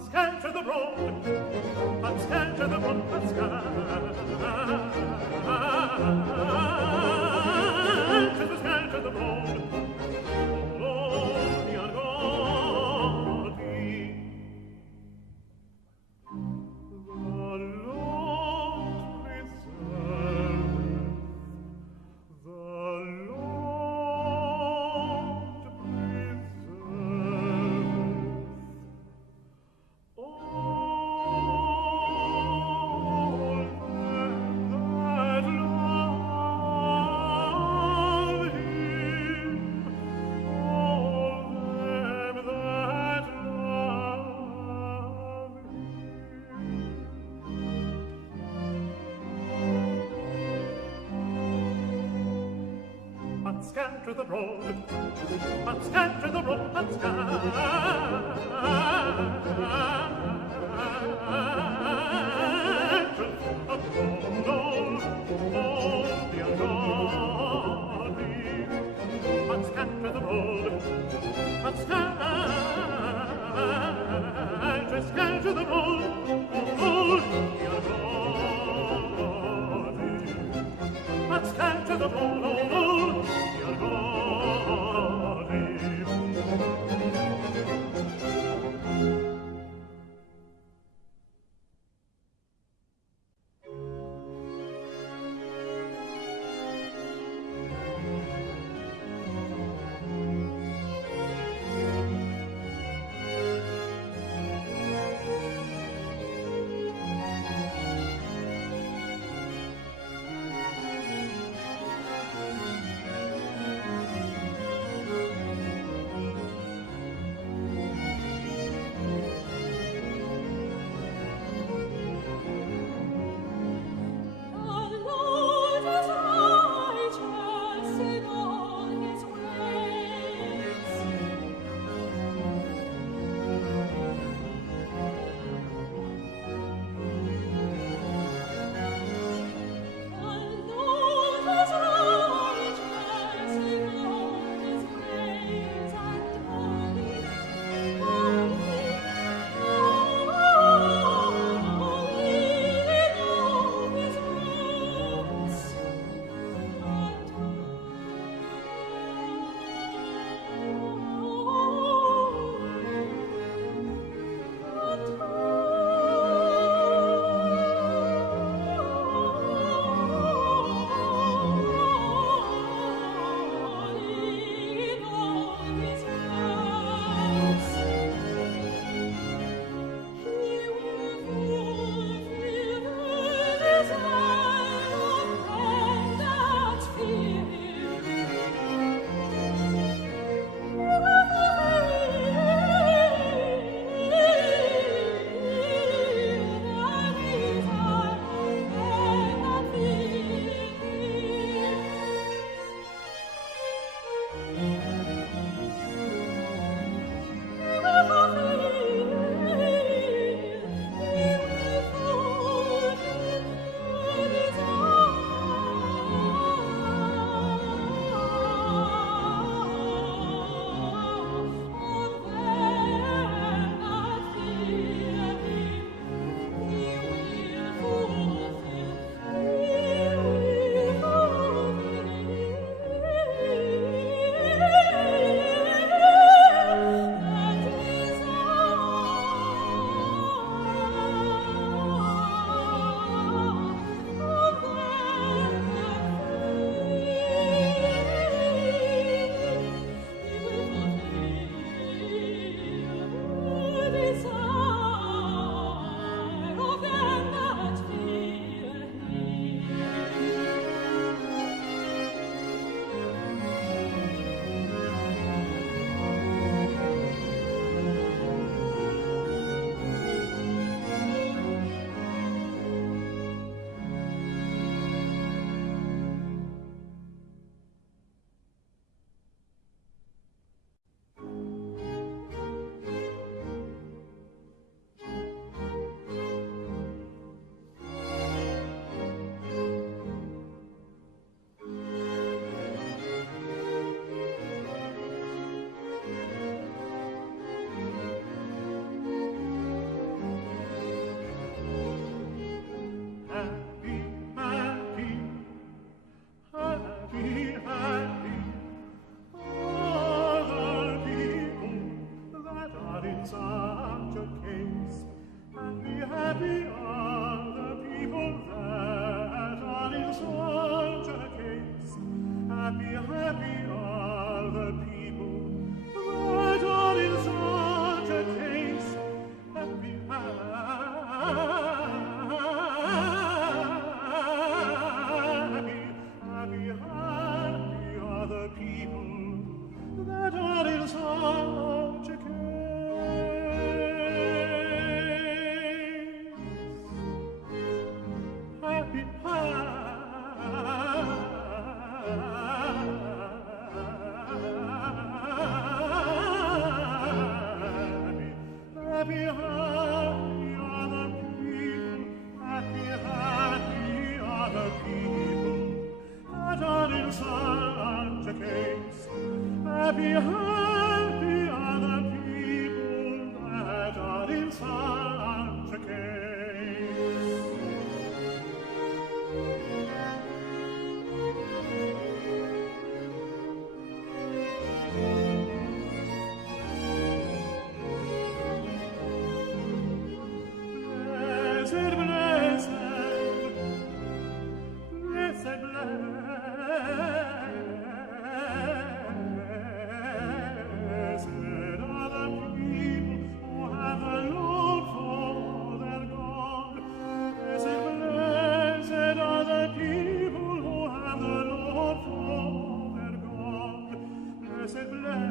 scatter the road, and scatter the road, and scatter the road. Lord, your God, the Lord preserve, the Lord preserve. All scatter the road, and scatter the road, and scatter the road, all the ungodly, and scatter the road, and scatter the road, all the ungodly, and scatter the road, such a case. Happy, happy are the people that are in such a case. Happy, happy are the people that are in such a case. Happy, happy, happy are the people that are in such a case. Happy, happy are the people, happy are the people that are in such a case. Happy are the people that are in such a case. Blessed, blessed, blessed, blessed are the people who have the Lord for their God. Blessed, blessed are the people who have the Lord for their God. Blessed, blessed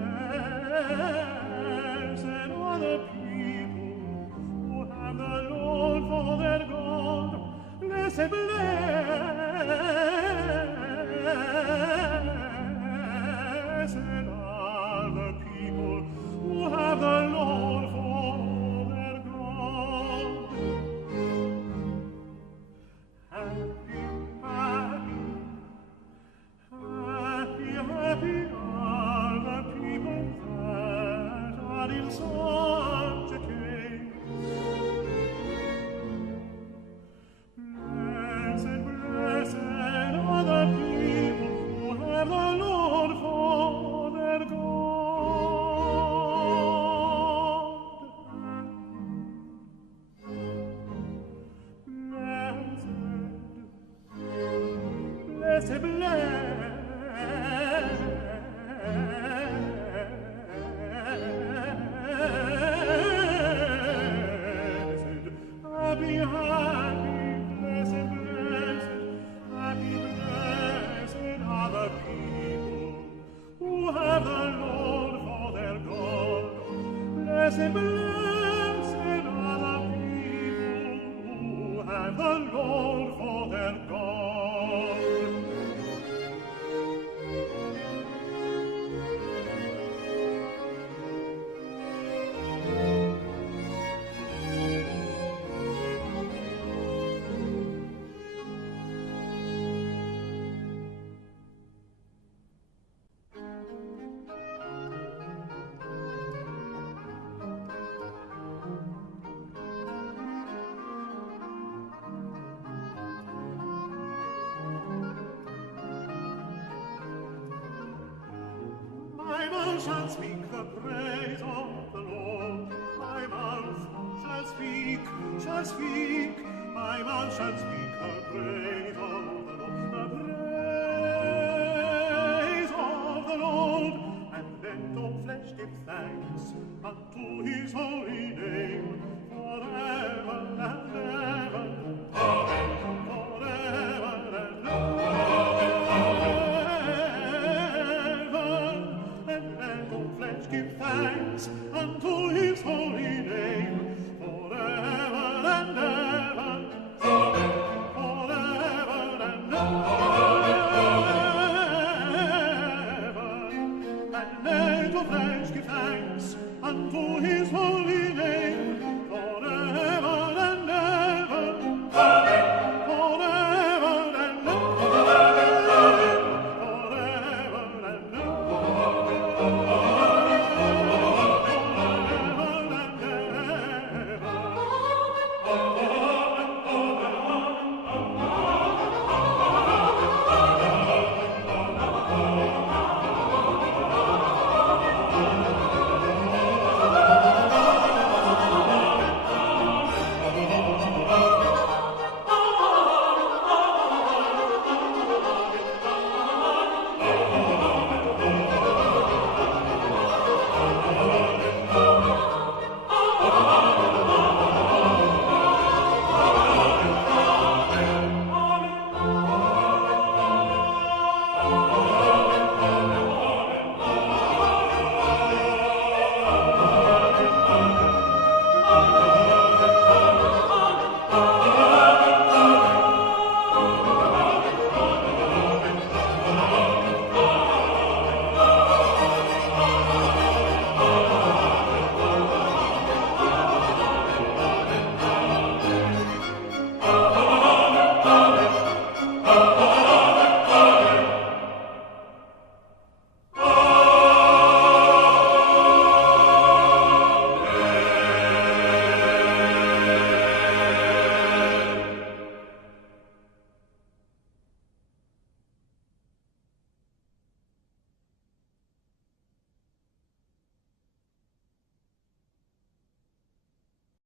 are the people who have the Lord for their God. Blessed, blessed are the people who have the Lord for their God. Happy, happy, happy are the people that are in such a case. Blessed, blessed are the people who have the Lord for their God. Blessed, blessed, happy, happy, blessed, blessed, happy, blessed are the people who have the Lord for their God. Blessed, blessed are the people who have the Lord for their God. My mouth shall speak the praise of the Lord. My mouth shall speak, my mouth shall speak the praise of the Lord.